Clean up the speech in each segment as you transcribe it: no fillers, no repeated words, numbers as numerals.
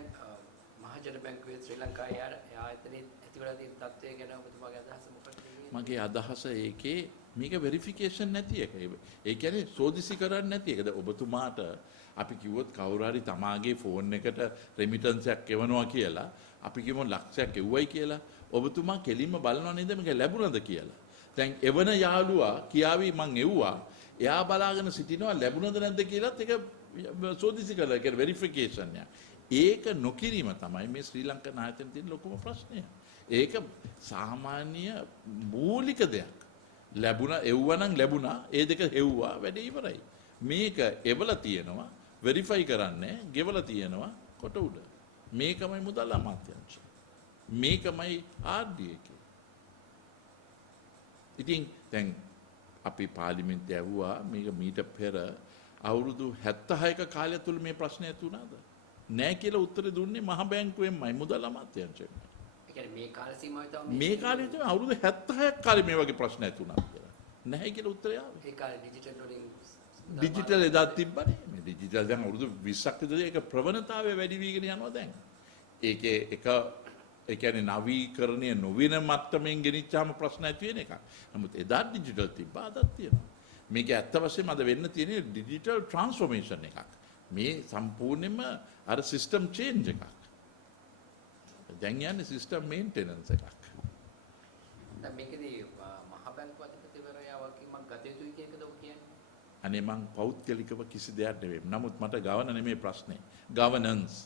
දැන් මහජන බැංකුවේ ශ්‍රී ලංකාවේ ආයතනයේ ඇතිවලා තියෙන තත්ත්වය ගැන ඔබතුමාගේ අදහස මොකක්ද? මගේ අදහස ඒකේ මේක වෙරිෆිකේෂන් නැති එක. ඒ කියන්නේ සෝදිසි කරන්නේ නැති එක. ඔබතුමාට අපි කිව්වොත් කවුරු හරි තමාගේ ෆෝන් එකට රෙමිටන්ස් එකක් එවනවා කියලා අපි කියමු ලක්ෂයක් එව්වයි කියලා. ඔබතුමා කෙලින්ම බලනවා නේද මේක ලැබුණද කියලා. දැන් එවන යාළුවා කියාවි මං එව්වා. එයා බලාගෙන සිටිනවා ලැබුණද නැද්ද කියලාත් ඒක සෝදිසි කරලා ඒක වෙරිෆිකේෂන් එක. ඒක නොකිරීම තමයි මේ ශ්‍රී ලංකා නායකයන් තියෙන ලොකුම ප්‍රශ්නය. ඒක සාමාන්‍ය මූලික දෙයක්. ලැබුණා එව්වනම් ලැබුණා ඒ දෙක හෙව්වා වැඩේ ඉවරයි. මේක එවලා තියෙනවා වෙරිෆයි කරන්නේ ගෙවලා තියෙනවා කොට උඩ. මේකමයි මුදල් අමාත්‍යාංශය. මේකමයි RDA. ඉතින් දැන් අපි පාර්ලිමේන්තුවේ ඇහුවා මේක මීට පෙර අවුරුදු 76ක කාලය තුල මේ ප්‍රශ්නේ ඇති වුණාද? නෑ කියලා උත්තර දුන්නේ මහ බැංකුවෙන්මයි මුදල් අමාත්‍යාංශයෙන්. ඒ කියන්නේ මේ කාල සීමාවේ තමයි මේ කාලේ තමයි අවුරුදු 76ක් කාලේ මේ වගේ ප්‍රශ්න ඇති වුණා කියලා. නැහැ කියලා උත්තරය ආවේ. ඒ කාලේ ඩිජිටල් වලින් ඩිජිටල් එදා තිබ්බනේ. මේ ඩිජිටල් දැන් අවුරුදු 20ක් විතර ඒක ප්‍රවණතාවය වැඩි වීගෙන යනවා දැන්. ඒකේ එක ඒ කියන්නේ නවීකරණය නොවන මට්ටමින් ගෙනිච්චාම ප්‍රශ්න ඇති වෙන එකක්. නමුත් එදා ඩිජිටල් තිබ්බා අදත් තියෙනවා. මේක ඇත්ත වශයෙන්ම අද වෙන්න තියෙන්නේ ඩිජිටල් ට්‍රාන්ස්ෆෝමේෂන් එකක්. මේ සම්පූර්ණයෙන්ම අර සිස්ටම් චේන්ජ් එකක්. දැන් යන්නේ සිස්ටම් මේන්ටෙනන්ස් එකක්. දැන් මේකදී මහ බැංකුව අධිපතිවරයා වගකීමක් ගත යුතුයි කියන එකද ඔබ කියන්නේ? අනේ මං පෞද්ගලිකව කිසි දෙයක් නෙවෙයි. නමුත් මට ගවන නෙමෙයි ප්‍රශ්නේ. ගවර්නන්ස්.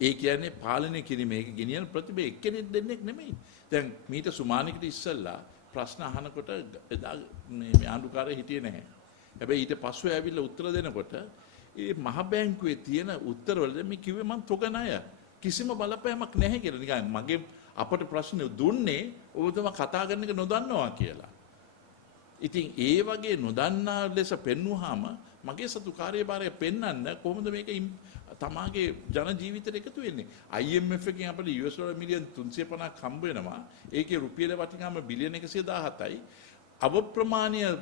ඒ කියන්නේ පාලනය කිරීම ඒක ගෙනියන ප්‍රතිභා එක්කෙනෙක් දෙන්නෙක් නෙමෙයි. දැන් මීට සුමානිකට ඉස්සෙල්ලා ප්‍රශ්න අහනකොට එදා මේ ආණ්ඩුකාරය හිටියේ නැහැ. හැබැයි ඊට පස්සේ ඇවිල්ලා උත්තර දෙනකොට මේ මහ බැංකුවේ තියෙන උත්තරවල මේ කිව්වේ මං තොග ණය කිසිම බලපෑමක් නැහැ කියලා. නිකන් මගේ අපට ප්‍රශ්න දුන්නේ ඔබතුමා කතා කරන එක නොදන්නවා කියලා. ඉතින් ඒ වගේ නොදන්නා ලෙස පෙන්වුවාම මගේ සතු කාර්යභාරය පෙන්වන්න කොහොමද මේක තමාගේ ජන ජීවිතයට එකතු වෙන්නේ? IMF එකෙන් අපිට US ඩොලර් මිලියන් 350ක් හම්බ වෙනවා. ඒකේ රුපියල වටිනාම බිලියන 117යි. අවප්‍රමාණීය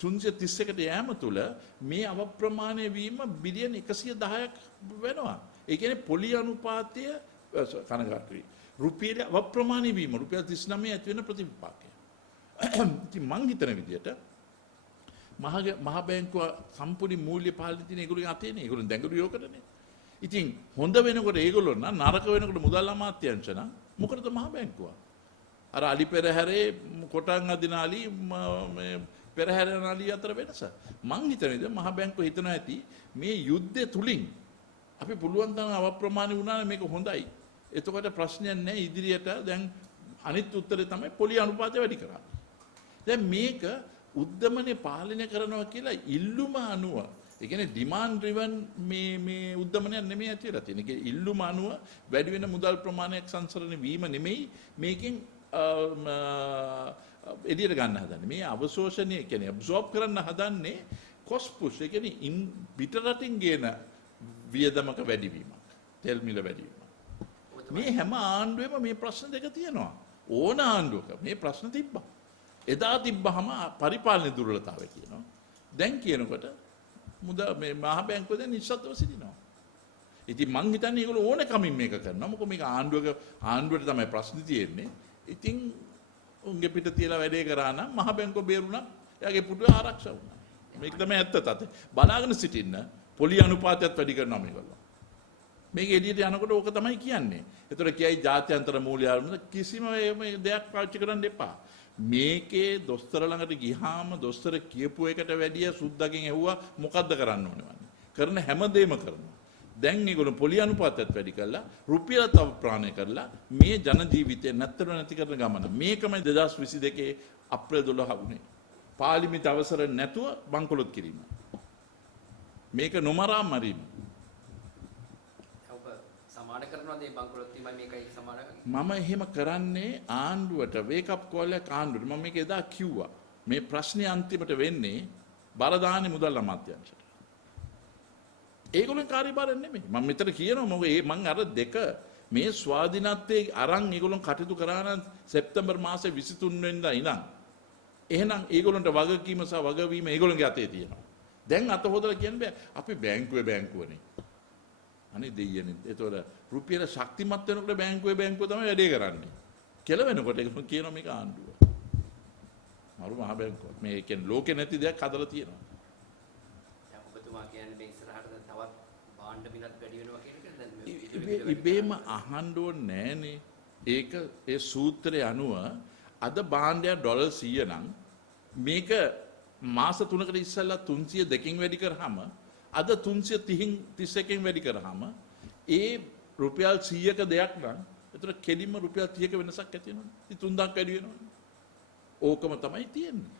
331කට යෑම තුළ මේ අවප්‍රමාණය වීම බිලියන 110ක් වෙනවා. ඒ කියන්නේ පොලි අනුපාතය කනගාටුයි. රුපියල අවප්‍රමාණී වීම රුපියල් 39 ඇති වෙන ප්‍රතිවිපාකය. ඉතින් මං හිතන විදිහට මහ බැංකුව සම්පූර්ණ මූල්‍ය පාලනය තියෙන ඒගොල්ලෝ අතේනේ. ඒගොල්ලෝ දැඟලු යෝකටනේ. ඉතින් හොඳ වෙනකොට ඒගොල්ලෝ නම් නරක වෙනකොට මුදල් අමාත්‍යාංශ නම් මොකටද මහ බැංකුව? අර අලි පෙරහැරේ කොටන් අදිනාලි මේ පෙරහැරනාලි අතර වෙනස. මං හිතන විදිහ මහ බැංකුව හිතනවා ඇති මේ යුද්ධය තුලින් අපි පුළුවන් තරම් අවප්‍රමාණී වුණා නම් මේක හොඳයි. එතකොට ප්‍රශ්නයක් නැහැ ඉදිරියට. දැන් අනිත් උත්තරේ තමයි පොලි අනුපාතය වැඩි කරන්නේ. දැන් මේක උද්දමනේ පාලනය කරනවා කියලා ඉල්ලුම අනුව ඒ කියන්නේ ඩිමාන්ඩ් ඩ්‍රිවන් මේ උද්දමනයක් නෙමෙයි ඇති වෙලා තියෙන්නේ. ඒක ඉල්ලුම අනුව වැඩි වෙන මුදල් ප්‍රමාණයක් සංසරණය වීම නෙමෙයි මේකෙන් එළියට ගන්න හදන්නේ. මේ අවශෝෂණය කියන්නේ ඇබ්සෝබ් කරන්න හදන්නේ කොස් පුෂ්. ඒ කියන්නේ පිටරටින් ගේන වියදමක වැඩිවීමක්. තෙල් මිල වැඩිවීමක්. මේ හැම ආණ්ඩුවෙම මේ ප්‍රශ්න දෙක තියෙනවා. ඕන ආණ්ඩුවක මේ ප්‍රශ්න තිබ්බා. එදා තිබ්බහම පරිපාලන දුර්වලතාවය කියනවා. දැන් කියනකොට මේ මහ බැංකුව දැන් නිශ්ශබ්දව සිටිනවා. ඉතින් මං හිතන්නේ ඒගොල්ලෝ ඕන කමින් මේක කරනවා. මොකද මේක ආණ්ඩුවට තමයි ප්‍රශ්න තියෙන්නේ. ඉතින් උන්ගේ පිට තියලා වැඩේ කරා නම් මහ බැංකුව බේරුණා. එයාගේ පුටුව ආරක්ෂා වුණා. මේක තමයි ඇත්ත තත්ත්වය. බලාගෙන සිටින්න පොලි අනුපාතයත් වැඩි කරනවා මේගොල්ලෝ. මේක එළියට යනකොට ඕක තමයි කියන්නේ. ඒතර කියයි ජාත්‍යන්තර මූල්‍ය ආරම්භ කිසිම දෙයක් පාවිච්චි කරන්න එපා. මේකේ දොස්තර ළඟට ගියාම දොස්තර කියපු එකට වැඩිය සුද්දාගෙන් ඇහුවා මොකද්ද කරන්න ඕනේ වන්නේ. කරන හැමදේම කරනවා. දැන් මේගොල්ලෝ පොලි අනුපාතයත් වැඩි කරලා රුපියල තව ප්‍රාණය කරලා මේ ජන ජීවිතේ නැත්තර නැති කරන ගමන. මේකමයි 2022 අප්‍රේල් 12 වුණේ. පාර්ලිමේන්තු අවසර නැතුව බංකොලොත් කිරීම. මේක නොමරා මරීම. සමාන කරනවාද මේ බංකොලොත් වීමයි මේකයි සමාන කරන්නේ? මම එහෙම කරන්නේ ආණ්ඩුවට වේක් අප් කෝල් එකක් ආණ්ඩුවට. මම මේක එදා කිව්වා. මේ ප්‍රශ්නේ අන්තිමට වෙන්නේ බරදානි මුදල් අමාත්‍යාංශයට. ඒගොල්ලන් කාර්යභාරය නෙමෙයි. මම මෙතන කියනවා මොකද මම අර දෙක මේ ස්වාධීනත්වයේ අරන් ඒගොල්ලන් කටයුතු කරා නම් සැප්තැම්බර් මාසේ 23 වෙනිදා ඉඳන් එහෙනම් ඒගොල්ලන්ට වගකීම සහ වගවීම ඒගොල්ලන්ගේ අතේ තියෙනවා. දැන් අත හොදලා කියන්න බෑ අපි බැංකුවනේ. අනේ දෙයියනේ. ඒතොර රුපියල ශක්තිමත් වෙනකොට බැංකුව තමයි වැඩේ කරන්නේ. කියලා වෙනකොට ඒක කියනවා මේක ආණ්ඩුව. මරු මහ බැංකුව. මේ කියන්නේ ලෝකේ නැති දෙයක් හදලා තියෙනවා. දැන් ඔබතුමා කියන්නේ මේ ඉස්සරහට තවත් භාණ්ඩ බිලත් වැඩි වෙනවා කියන එක දැන් ඉබේම අහන්න ඕනේ නෑනේ. ඒක ඒ සූත්‍රය අනුව අද භාණ්ඩය ඩොලර් 100 නම් මේක මාස 3කට ඉස්සෙල්ලා 302කින් වැඩි කරාම අද 331කින් වැඩි කරාම ඒ රුපියල් 100ක දෙයක් නම් ඒතර කෙලින්ම රුපියල් 30ක වෙනසක් ඇති වෙනවා. ඉතින් 3000ක් වැඩි වෙනවා. ඕකම තමයි තියෙන්නේ.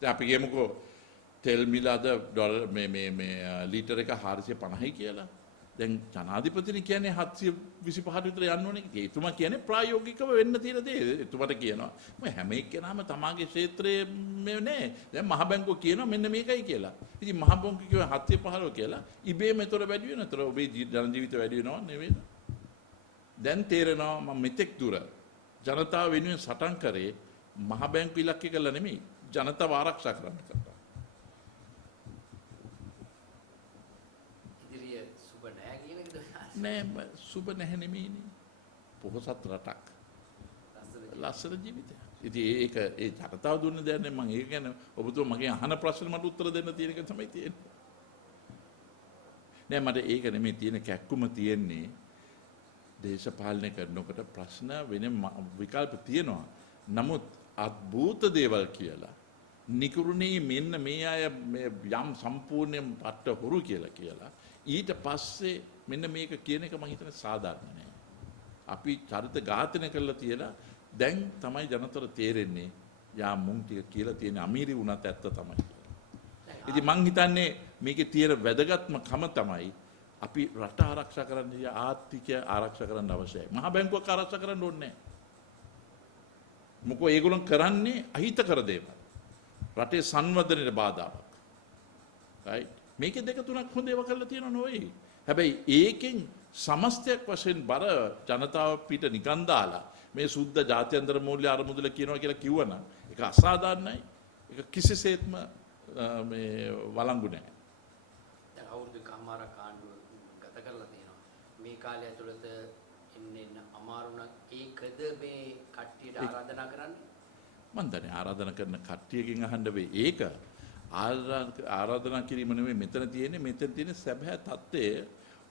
දැන් අපි කියමුකෝ තෙල් මිල අද ඩොලර් මේ ලීටර එක 450යි කියලා. දැන් ජනාධිපතිනි කියන්නේ 725ට විතර යන්න ඕනේ. ඒතුමා කියන්නේ ප්‍රායෝගිකව වෙන්න තියෙන දේ. එතුමාට කියනවා මම හැම එක්කෙනාම තමාගේ ක්ෂේත්‍රයේ මේ නෑ. දැන් මහ බැංකුව කියනවා මෙන්න මේකයි කියලා. ඉතින් මහ බැංකුව කියව 715 කියලා. ඉබේම ඒතර වැඩි වෙනවා. ඒතර ඔබේ ජන ජීවිත වැඩි වෙනව නෙවෙයි. දැන් තේරෙනවා මම මෙතෙක් දුර ජනතාව වෙනුවෙන් සටන් කරේ මහ බැංකුව ඉලක්ක කළා නෙමෙයි. ජනතාව ආරක්ෂා කරන්න කරා. නෑ සුබ නැහැ නෙමෙයිනේ. පොහොසත් රටක්. ලස්සන ජීවිතයක්. ඉතින් ඒක ඒ ජනතාව දුන්න දෙයක් නේ. මම ඒක ගැන ඔබතුමා මගෙන් අහන ප්‍රශ්න මට උත්තර දෙන්න තියෙන එක තමයි තියෙන්නේ. නෑ මට ඒක නෙමෙයි තියෙන කැක්කුම තියෙන්නේ දේශපාලනය කරනකොට ප්‍රශ්න වෙන විකල්ප තියෙනවා. නමුත් අద్භූත දේවල් කියලා නිකුරුණේ මෙන්න මේ අය යම් සම්පූර්ණයෙන් පට්ට හොරු කියලා ඊට පස්සේ මෙන්න මේක කියන එක මම හිතන්නේ සාධාරණ නෑ. අපි චරිත ඝාතනය කරලා තියලා දැන් තමයි ජනතර තේරෙන්නේ යා මුන් ටික කියලා තියෙන අමීරි වුණත් ඇත්ත තමයි. ඉතින් මං හිතන්නේ මේකේ තියෙන වැදගත්ම කම තමයි අපි රට ආරක්ෂා කරන්න ආර්ථිකය ආරක්ෂා කරන්න අවශ්‍යයි. මහ බැංකුවක් ආරක්ෂා කරන්න ඕනේ නෑ. මොකෝ ඒගොල්ලෝ කරන්නේ අහිතකර දේවල්. රටේ සංවර්ධනයට බාධාවක්. right? මේකේ දෙක තුනක් හොඳ ඒවා කරලා තියෙනව නෙවෙයි. හැබැයි ඒකෙන් සමස්තයක් වශයෙන් බර ජනතාව පිට නිකන් දාලා මේ සුද්ධ ජාත්‍යන්තර මූල්‍ය අරමුදල කියනවා කියලා කිව්වනම් ඒක අසාධාරණයි. ඒක කිසිසේත්ම මේ වළංගු නැහැ. දැන් අවුරුදු කමාරක් ආණ්ඩුව ගත කරලා තියෙනවා. මේ කාලය ඇතුළත එන්න අමාරු නම් ඒකද මේ කට්ටියට ආරාධනා කරන්නේ? මම දන්නේ ආරාධනා කරන කට්ටියකින් අහන්න වෙයි. ඒක ආරාධනා කිරීම නෙමෙයි මෙතන තියෙන්නේ. මෙතන තියෙන සැබෑ தත්ත්වය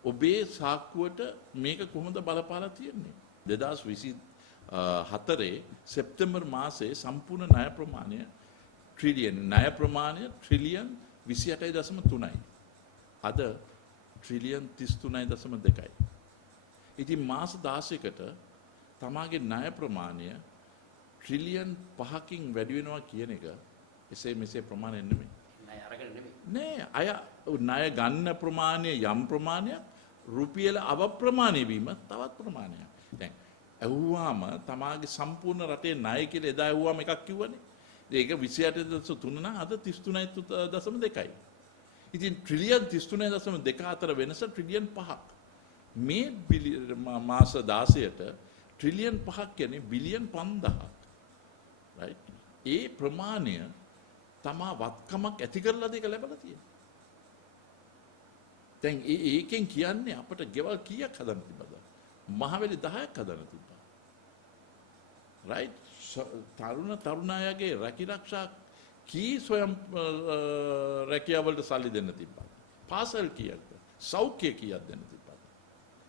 ඔබේ සාක්කුවට මේක කොහොමද බලපාලා තියෙන්නේ? 2024 සැප්තැම්බර් මාසයේ සම්පූර්ණ ණය ප්‍රමාණය ට්‍රිලියන් 28.3යි. අද ට්‍රිලියන් 33.2යි. ඉතින් මාස 16කට තමාගේ ණය ප්‍රමාණය ට්‍රිලියන් 5කින් වැඩි වෙනවා කියන එක එසේ මෙසේ ප්‍රමාණයක් නෙමෙයි. ණය අරගෙන නෙමෙයි. නෑ අය ණය ගන්න ප්‍රමාණය යම් ප්‍රමාණයක් රුපියල අවප්‍රමාණය වීම තවත් ප්‍රමාණයක්. දැන් ඇහුවාම තමාගේ සම්පූර්ණ රටේ ණය කියලා එදා ඇහුවාම එකක් කිව්වනේ. ඒක 28.3 නම් අද 33.2යි. ඉතින් ට්‍රිලියන් 33.2 අතර වෙනස ට්‍රිලියන් 5ක්. මේ මාස 16ට ට්‍රිලියන් 5ක් කියන්නේ බිලියන් 5000ක්. right? ඒ ප්‍රමාණය තමා වත්කමක් ඇති කරලා දෙක ලැබලා තියෙනවා. දැන් ඒකෙන් කියන්නේ අපිට ගෙවල් කීයක් හදන්න තිබ්බද? මහවැලි 10ක් හදන්න තිබ්බා. right? තරුණයාගේ රැකිරක්ෂා කී ස්වයං රැකියාවලට සල්ලි දෙන්න තිබ්බා. පාසල් කීයක්ද? සෞඛ්‍ය කීයක් දෙන්න තිබ්බා.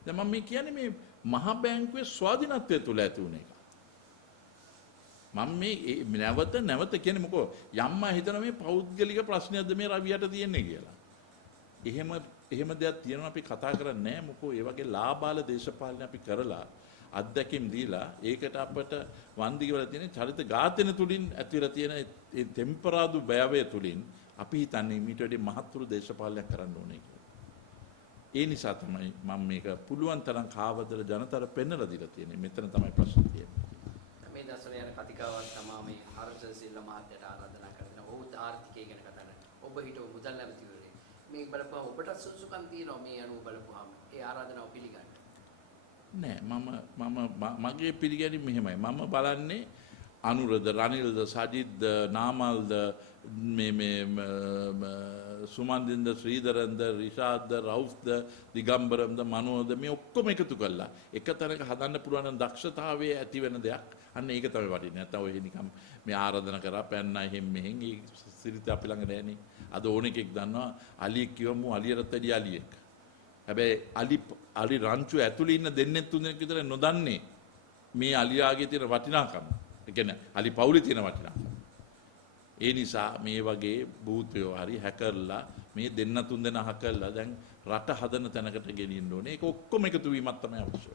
දැන් මම මේ කියන්නේ මේ මහ බැංකුවේ ස්වාධීනත්වය තුල ඇති වුණ එක. මම මේ නැවත කියන්නේ මොකෝ යම්මා හිතන මේ පෞද්ගලික ප්‍රශ්නයක්ද මේ රවියට තියෙන්නේ කියලා. එහෙම දෙයක් තියෙනවා අපි කතා කරන්නේ නැහැ මොකෝ ඒ වගේ ලාභාල දේශපාලන අපි කරලා අත්දැකීම් දීලා ඒකට අපට වන්දි කියලා තියෙන චරිත ඝාතන තුලින් ඇතිවලා තියෙන ඒ ටෙම්පරාදු බයවය තුලින් අපි හිතන්නේ මීට වඩා මහත්තුරු දේශපාලනයක් කරන්න ඕනේ කියලා. ඒ නිසා තමයි මම මේක පුළුවන් තරම් කාවදල ජනතාවට පෙන්වලා දීලා තියෙන්නේ. මෙතන තමයි ප්‍රශ්නේ තියෙන්නේ. මේ දසන යන කතිකාවක් තමයි මේ හර්ෂ සිල්ල මහත්තයට ආරාධනා කරන ඔහුත් ආර්ථිකය ගැන කතා කරනවා. ඔබ හිටව මුදල් ඇමතිවරයෙක්. මේ බලපුවම ඔබට සුසුකම් තියෙනවා මේ අනුව බලපුවාම. ඒ ආරාධනාව පිළිගන්න. නෑ මගේ පිළිගැනීම මෙහෙමයි. මම බලන්නේ අනුරද රනිල්ද සජිත්ද නාමල්ද සුමන්දින්ද ශ්‍රීධරන්ද රිෂාද්ද රවුෆ්ද දිගම්බරම්ද මනෝද මේ ඔක්කොම එකතු කළා එක තැනක හදන්න පුළුවන් දක්ෂතාවයේ ඇති වෙන දෙයක් අන්න ඒක තමයි වටින්නේ නැත්නම් ඔය නිකම් මේ ආරාධනා කරා පැන්නා එහෙම මෙහෙන් ඒ සිරිත අපි ළඟ නැහැනේ අද ඕන එකෙක් දන්නවා අලියෙක් කියවමු අලියරත් වැඩි අලියෙක් හැබැයි අලි රංචු ඇතුලේ ඉන්න දෙන්නෙක් තුන්දෙනෙක් විතර නොදන්නේ මේ අලියාගේ තියෙන වටිනාකම ඒ කියන්නේ අලි පවුලේ තියෙන වටිනාකම ඒ නිසා මේ වගේ භූතයෝ හරි හැකර්ලා මේ දෙන්න තුන් දෙනා හකර්ලා දැන් රට හදන තැනකට ගෙනියන්න ඕනේ. ඒක ඔක්කොම එකතු වීමක් තමයි අවශ්‍ය.